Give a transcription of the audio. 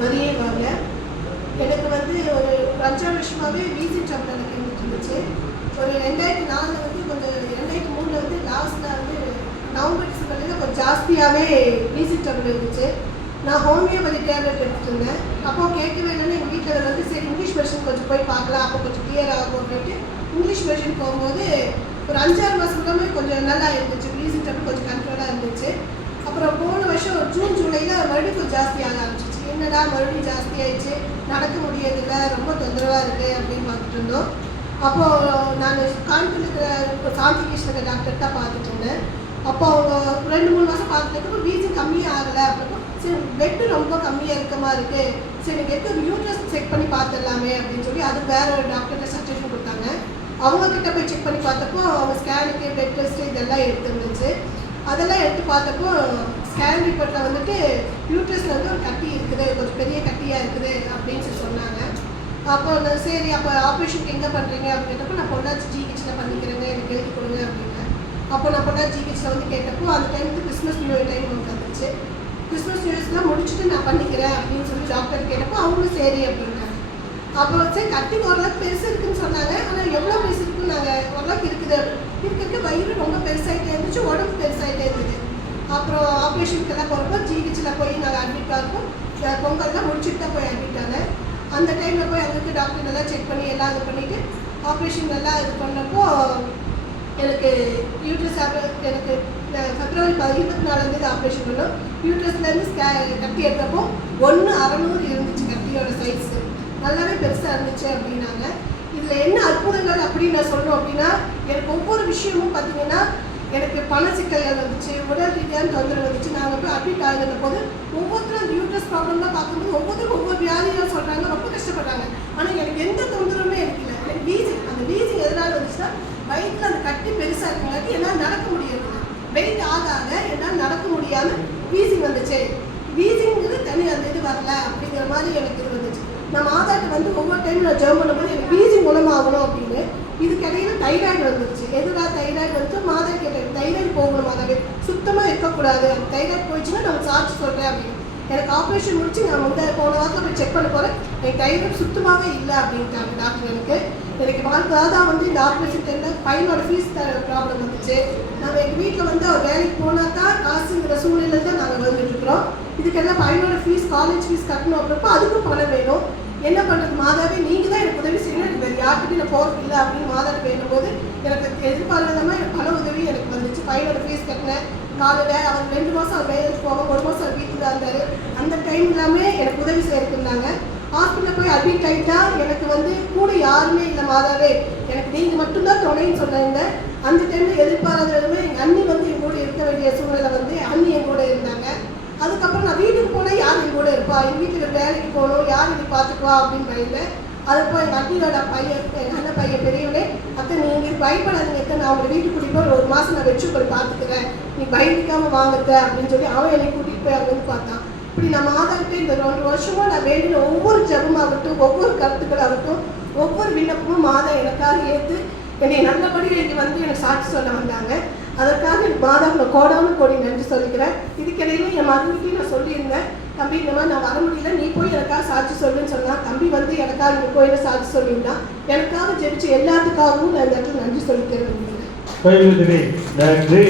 வரியே வாங்க. எனக்கு வந்து ஒரு அஞ்சாறு வருஷமாகவே விசி ட்ரபிள் எனக்கு இருந்துட்டு இருந்துச்சு. ஒரு ரெண்டாயிரத்தி நாலில் வந்து கொஞ்சம் ரெண்டாயிரத்தி மூணில் வந்து லாஸ்ட்டில் வந்து நவம்பர் டிசம்பர்லேருந்து கொஞ்சம் ஜாஸ்தியாகவே பிசி ட்ரபிள் இருந்துச்சு. நான் ஹோமியோபதி டேப்லெட் எடுத்துருந்தேன் அப்போ கேட்க இல்லைன்னு எங்கள் வீட்டில் வந்து சரி இங்கிலீஷ் வெர்ஷன் கொஞ்சம் போய் பார்க்கலாம். அப்போ கொஞ்சம் கிளியர் ஆகும் அப்படின்ட்டு இங்கிலீஷ் வெர்ஷன் போகும்போது ஒரு அஞ்சாறு மாதமே கொஞ்சம் நல்லா இருந்துச்சு. பிசி ட்ரபிள் கொஞ்சம் கண்ட்ரோலாக இருந்துச்சு. அப்புறம் போன வருஷம் ஜூன் ஜூலையில் மறுபடியும் கொஞ்சம் ஜாஸ்தியாக ஆரம்பிச்சிச்சு. என்னடா மறுபடியும் ஜாஸ்தி ஆயிடுச்சு நடக்க முடியறதில்ல ரொம்ப தொந்தரவாக இருக்குது அப்படின்னு பார்த்துட்டு இருந்தோம். அப்போது நான் கான்பில் இருக்கிற இப்போ சாந்தி கிருஷ்ணக டாக்டர் தான் பார்த்துட்டு இருந்தேன் அப்போ அவங்க ரெண்டு மூணு மாதம் பார்த்துட்டு வீச்சு கம்மியாக ஆகலை. அப்படின்னா சரி பெட்டு ரொம்ப கம்மியாக இருக்கமா இருக்குது சரி எனக்கு எடுத்து யூட்ரஸ் செக் பண்ணி பார்த்துடலாமே அப்படின்னு சொல்லி அது வேற ஒரு டாக்டர்கிட்ட சஜஷன் கொடுத்தாங்க. அவங்கக்கிட்ட போய் செக் பண்ணி பார்த்தப்போ அவங்க ஸ்கேனுக்கு பெட் டெஸ்ட் இதெல்லாம் எடுத்துருந்துச்சு. அதெல்லாம் எடுத்து பார்த்தப்போ ஸ்கேன் ரிப்போர்ட்டில் வந்துட்டு யூட்ரஸில் வந்து ஒரு கட்டி இருக்குது கொஞ்சம் பெரிய கட்டியாக இருக்குது அப்படின்னு சொல்லி சொன்னாங்க. அப்போ நான் சரி அப்போ ஆப்ரேஷனுக்கு எங்கே பண்ணுறீங்க அப்படின்றப்போ நான் பொள்ளாச்சி ஜிஹெச்சில் பண்ணிக்கிறேங்க எனக்கு எழுதி கொடுங்க அப்படின்னேன் அப்போ நான் பொள்ளாச்சி ஜிஹெச்சில் வந்து கேட்டப்போ அந்த டைமுக்கு கிறிஸ்மஸ் நியூ இயர் டைம் ஒன்று வந்துச்சு. கிறிஸ்மஸ் நியூ இயர்ஸ்லாம் முடிச்சுட்டு நான் பண்ணிக்கிறேன் அப்படின்னு சொல்லி டாக்டர் கேட்டப்போ அவங்களும் சரி அப்படின்னாங்க. அப்போ சரி கட்டி ஓரளவுக்கு பெருசு இருக்குன்னு சொன்னாங்க. ஆனால் எவ்வளோ பெருசு இருக்குன்னு நாங்கள் ஓரளவுக்கு இருக்குது இருக்க இருக்க வயிறு ரொம்ப பெருசாகிட்டே இருந்துச்சு உடம்பு பெருசு அப்புறம் ஆப்ரேஷனுக்கெல்லாம் போகிறப்போ ஜிஹெச்சில் போய் நாங்கள் அட்மிட் ஆகிறப்போ பொங்கல்லாம் முடிச்சுட்டு தான் போய் அட்மிட் ஆனேன். அந்த டைமில் போய் அங்கே டாக்டர் நல்லா செக் பண்ணி எல்லாம் இது பண்ணிவிட்டு ஆப்ரேஷன் நல்லா இது பண்ணப்போ எனக்கு யூட்ரஸ் எனக்கு ஃபெப்ரவரி பிப்ரவரி இருபத்தி நாலாந்தேதி ஆப்ரேஷன் பண்ணோம். யூட்ரஸ்லேருந்து ஸ்கே கட்டி எடுத்தப்போ ஒன்று அறநூறு இருந்துச்சு கட்டியோட சைஸ் நல்லாவே பெருசாக இருந்துச்சு அப்படின்னாங்க. இதில் என்ன அற்புதங்கள் அப்படின்னு நான் சொல்லணும் அப்படின்னா எனக்கு ஒவ்வொரு விஷயமும் பார்த்தீங்கன்னா எனக்கு பண சிக்கல்கள் வந்துச்சு உடல் ரீதியான தொந்தரவு வந்துச்சு. நாங்கள் போய் அட்மிட் ஆகிருந்த போது ஒவ்வொருத்தரும் யூட்ரஸ் ப்ராப்ளம் தான் பார்க்கும்போது ஒவ்வொருத்தரும் ஒவ்வொரு வியாதிகள் சொல்கிறாங்க ரொம்ப கஷ்டப்படுறாங்க. ஆனால் எனக்கு எந்த தொந்தரவுமே எனக்கு இல்லை. எனக்கு வீசிங் அந்த வீசிங் எதனால வந்துச்சுன்னா வயிற்றில் அந்த கட்டி பெருசாக இருக்கங்காட்டி என்னால் நடக்க முடியாது வெயிட் ஆக ஆக என்னால் நடக்க முடியாமல் வீசிங் வந்துச்சு. வீசிங்கிறது தனி அந்த இது வரல அப்படிங்கிற மாதிரி எனக்கு இது வந்துச்சு. நம்ம மாதாட்ட வந்து ஒவ்வொரு டைம் நான் ஜெர்ம் பண்ணும்போது எனக்கு வீசிங் குணமாகணும் அப்படின்னு இதுக்கிடையில தைராய்டு வந்துருச்சு எதுடா தைராய்டு வந்து மாதா கேட்டேன் தைராய்டு போகணும் மாதாவே சுத்தமாக இருக்கக்கூடாது தைராய்டு போயிடுச்சுன்னா நான் சார்ஜ் சொல்கிறேன் அப்படின்னு. எனக்கு ஆப்ரேஷன் முடிச்சு நான் முந்தைய போன வாரத்தில் போய் செக் பண்ண போகிறேன் எனக்கு தைராய்டு சுத்தமாகவே இல்லை அப்படின்ட்டாங்க டாக்டர் எனக்கு. எனக்கு வாழ்க்கையாக தான் வந்து இந்த ஆப்ரேஷன் டைமில் பையனோட ஃபீஸ் ப்ராப்ளம் வந்துச்சு. நம்ம எங்கள் வீட்டில் வந்து அவர் வேலைக்கு போனால் தான் காசுங்கிற சூழ்நிலை தான் நாங்கள் வந்துட்டு இருக்கிறோம். இதுக்கெல்லாம் பையனோட ஃபீஸ் காலேஜ் ஃபீஸ் கட்டணும் அப்படின்றப்போ அதுக்கும் பணம் வேணும். என்ன பண்ணுறது மாதாவே நீங்கள் தான் எனக்கு உதவி செய்யணும். எனக்கு வேறு யார்கிட்டையும் நான் போகிறது இல்லை அப்படின்னு மாதாட்ட பேசும்போது எனக்கு எதிர்பாராதமாக எனக்கு பண உதவி எனக்கு வந்துச்சு பையனோட ஃபீஸ் கட்டினேன். காலையில் அவர் ரெண்டு மாதம் அவர் வேலைக்கு போக ஒரு மாதம் அவர் தான் இருந்தார். அந்த டைம் எல்லாமே எனக்கு உதவி செய்யறதுனாங்க ஹாஸ்பிட்டலில் போய் அட்மிட் ஆகிட்டா எனக்கு வந்து கூட யாருமே இல்லை மாதாவே. எனக்கு நீங்கள் மட்டும்தான் துணைன்னு சொன்னாங்க. அந்த டைமில் எதிர்பாராத விதமே எங்கள் அண்ணி வந்து என் கூட இருக்க வேண்டிய சூழ்நிலை வந்து அண்ணி என் கூட இருந்தாங்க. அதுக்கப்புறம் நான் வீட்டுக்கு போனால் யார் என் கூட இருப்பா? என் வீட்டில் வேலைக்கு போகணும் யார் என்னை பார்த்துக்குவா அப்படின்னு பயந்தேன். அதுப்போ எங்கள் அண்ணியோட பையன் எங்கள் அண்ணன் பையன் பெரியவனே அத்தை நீங்கள் பயப்படாதீங்க அத்தை நான் உங்களை வீட்டுக்கு போய் ஒரு மாதம் நான் வச்சு போய் பார்த்துக்கிறேன் நீ பயந்துக்காம வாங்கத்த அப்படின்னு சொல்லி அவன் என்னை கூட்டிகிட்டு போய் அங்கே பார்த்தான். இப்படி நான் ஆதாரத்தை இந்த ரெண்டு வருஷமா நான் வேண்டின ஒவ்வொரு ஜபமாகட்டும் ஒவ்வொரு கருத்துக்களாகட்டும் ஒவ்வொரு விண்ணப்பமும் மாதா எனக்காக ஏற்று என்னை நல்லபடியாக இங்கே வந்து எனக்கு சாட்சி சொல்ல வந்தாங்க. அதற்காக எனக்கு மாதாவில் கோடான கோடி நன்றி சொல்லிக்கிறேன். இதுக்கிடையில என் மருந்துக்கு நான் சொல்லியிருந்தேன் தம்பி இந்த மாதிரி நான் வர முடியல நீ போய் எனக்காக சாட்சி சொல்லுன்னு சொன்னா தம்பி வந்து எனக்காக இந்த கோயிலை சாதி சொல்லியிருந்தான் எனக்காக ஜெபிச்சு எல்லாத்துக்காகவும் நான் இந்த இடத்துல நன்றி சொல்லிக்கிறேன் பயிலுதவி நன்றி